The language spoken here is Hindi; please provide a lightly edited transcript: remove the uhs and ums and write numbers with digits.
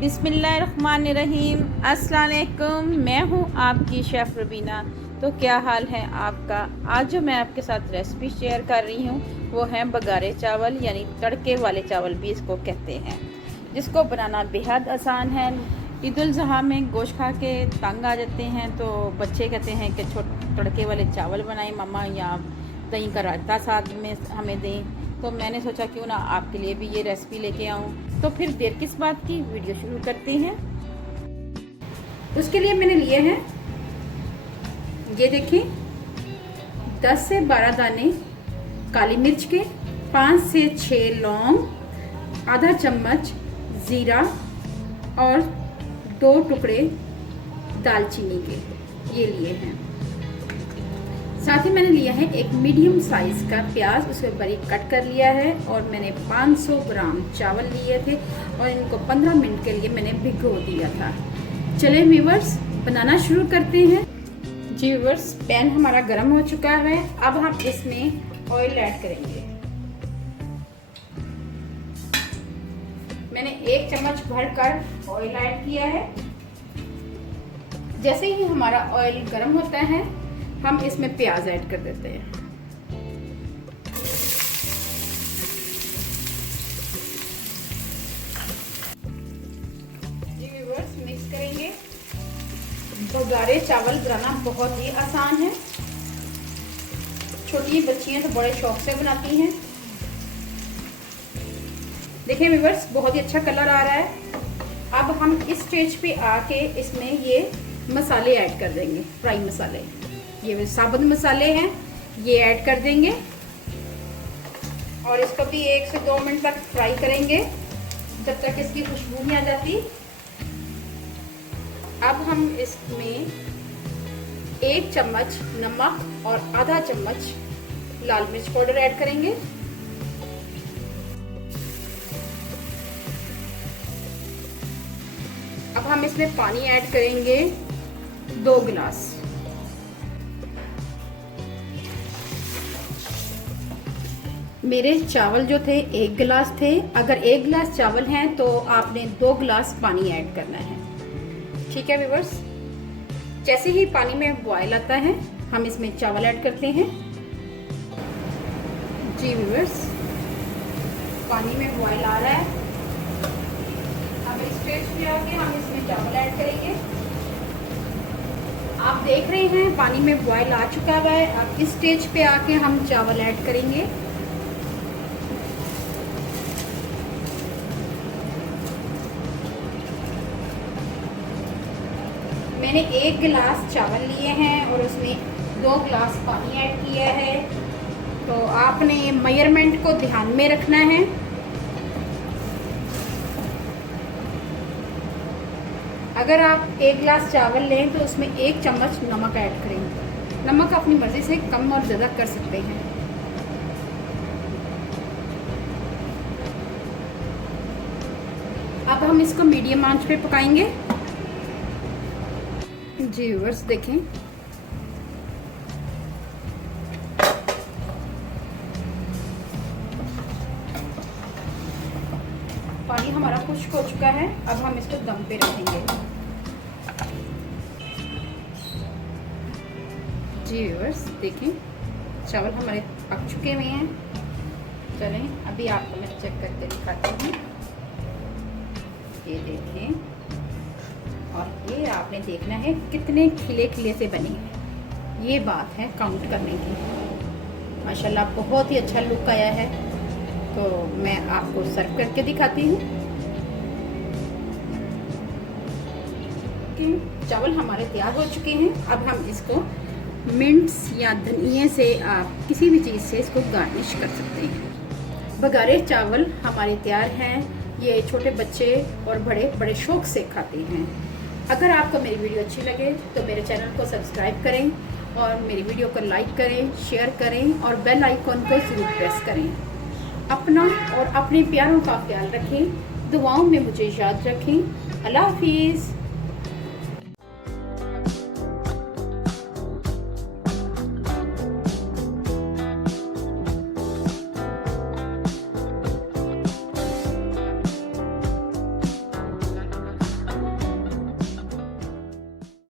बिस्मिल्लाहिर्रहमानिर्रहीम। अस्सलाम वालेकुम। मैं हूँ आपकी शेफ़ रुबीना। तो क्या हाल है आपका। आज जो मैं आपके साथ रेसिपी शेयर कर रही हूँ वो है बगारे चावल, यानी तड़के वाले चावल भी इसको कहते हैं, जिसको बनाना बेहद आसान है। ईद उल ज़ुहा में गोश्त खा के तंग आ जाते हैं तो बच्चे कहते हैं कि तड़के वाले चावल बनाएं मम्मा, या दही का रायता साथ में हमें दें। तो मैंने सोचा क्यों ना आपके लिए भी ये रेसिपी लेके आऊँ। तो फिर देर किस बात की, वीडियो शुरू करते हैं। उसके लिए मैंने लिए हैं, ये देखें, 10 से 12 दाने काली मिर्च के, 5 से 6 लौंग, आधा चम्मच ज़ीरा और 2 टुकड़े दालचीनी के, ये लिए हैं। साथ ही मैंने लिया है एक मीडियम साइज का प्याज, उसे बारीक कट कर लिया है। और मैंने 500 ग्राम चावल लिए थे और इनको 15 मिनट के लिए मैंने भिगो दिया था। चलिए व्यूअर्स, बनाना शुरू करते हैं। जी व्यूअर्स, पैन हमारा गर्म हो चुका है। अब हम इसमें ऑयल ऐड करेंगे। मैंने 1 चम्मच भरकर ऑयल ऐड किया है। जैसे ही हमारा ऑयल गर्म होता है हम इसमें प्याज ऐड कर देते हैं। जी व्यूअर्स, मिक्स करेंगे। बगारे चावल बनाना बहुत ही आसान है। छोटी बच्चियां तो बड़े शौक से बनाती हैं। देखिए व्यूअर्स, बहुत ही अच्छा कलर आ रहा है। अब हम इस स्टेज पे आके इसमें ये मसाले ऐड कर देंगे, फ्राई मसाले। ये साबुत मसाले हैं, ये ऐड कर देंगे और इसको भी 1 से 2 मिनट तक फ्राई करेंगे जब तक इसकी खुशबू नहीं आ जाती। अब हम इसमें 1 चम्मच नमक और आधा चम्मच लाल मिर्च पाउडर ऐड करेंगे। अब हम इसमें पानी ऐड करेंगे 2 गिलास। मेरे चावल जो थे 1 गिलास थे। अगर 1 गिलास चावल हैं तो आपने 2 गिलास पानी ऐड करना है। ठीक है व्यूअर्स, जैसे ही पानी में बॉयल आता है हम इसमें चावल ऐड करते हैं। जी व्यूअर्स, पानी में बॉयल आ रहा है। अब इस स्टेज पे आके हम इसमें चावल ऐड करेंगे। आप देख रहे हैं पानी में बॉयल आ चुका है। अब इस स्टेज पे आके हम चावल ऐड करेंगे। मैंने 1 गिलास चावल लिए हैं और उसमें 2 गिलास पानी ऐड किया है। तो आपने मेजरमेंट को ध्यान में रखना है। अगर आप 1 गिलास चावल लें तो उसमें 1 चम्मच नमक ऐड करेंगे। नमक अपनी मर्जी से कम और ज़्यादा कर सकते हैं। अब हम इसको मीडियम आंच पे पकाएंगे। जी व्यूअर्स, देखें, पानी हमारा खुश्क हो चुका है। अब हम इसको दम पे रखेंगे। जी व्यूअर्स, देखें, चावल हमारे पक चुके हुए हैं। चलें, अभी आपको मैं चेक करके दिखाती हूँ। ये देखें, और ये आपने देखना है कितने खिले खिले से बने हैं। ये बात है काउंट करने की। माशाल्लाह बहुत ही अच्छा लुक आया है। तो मैं आपको सर्व करके दिखाती हूँ कि चावल हमारे तैयार हो चुके हैं। अब हम इसको मिंट्स या धनिए से, आप किसी भी चीज़ से इसको गार्निश कर सकते हैं। बगारे चावल हमारे तैयार हैं। ये छोटे बच्चे और बड़े बड़े शौक से खाते हैं। अगर आपको मेरी वीडियो अच्छी लगे तो मेरे चैनल को सब्सक्राइब करें और मेरी वीडियो को लाइक करें, शेयर करें और बेल आइकॉन को ज़रूर प्रेस करें। अपना और अपने प्यारों का ख्याल रखें। दुआओं में मुझे याद रखें। अल्लाह हाफिज़।